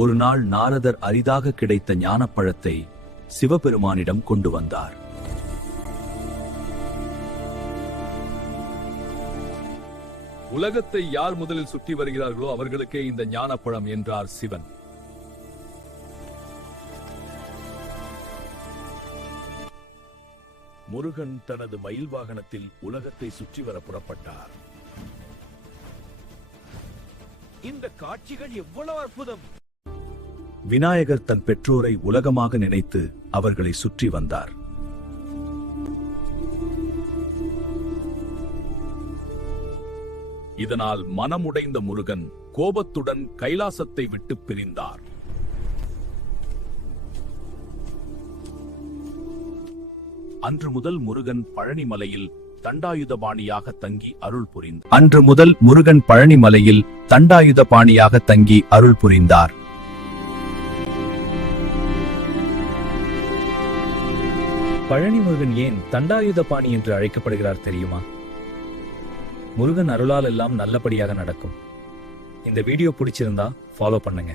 ஒரு நாள் நாரதர் அரிதாக கிடைத்த ஞானப்பழத்தை சிவபெருமானிடம் கொண்டு வந்தார். உலகத்தை யார் முதலில் சுற்றி வருகிறார்களோ அவர்களுக்கே இந்த ஞானப்பழம் என்றார் சிவன். முருகன் தனது மயில் வாகனத்தில் உலகத்தை சுற்றி வர புறப்பட்டார். இந்த காட்சிகள் எவ்வளவு அற்புதம்! விநாயகர் தன் பெற்றோரை உலகமாக நினைத்து அவர்களை சுற்றி வந்தார். இதனால் மனமுடைந்த முருகன் கோபத்துடன் கைலாசத்தை விட்டு பிரிந்தார். அன்று முதல் முருகன் பழனிமலையில் தண்டாயுதபாணியாக தங்கி அருள் புரிந்தார். பழனி முருகன் ஏன் தண்டாயுதபாணி என்று அழைக்கப்படுகிறார் தெரியுமா? முருகன் அருளால் எல்லாம் நல்லபடியாக நடக்கும். இந்த வீடியோ பிடிச்சிருந்தா ஃபாலோ பண்ணுங்க.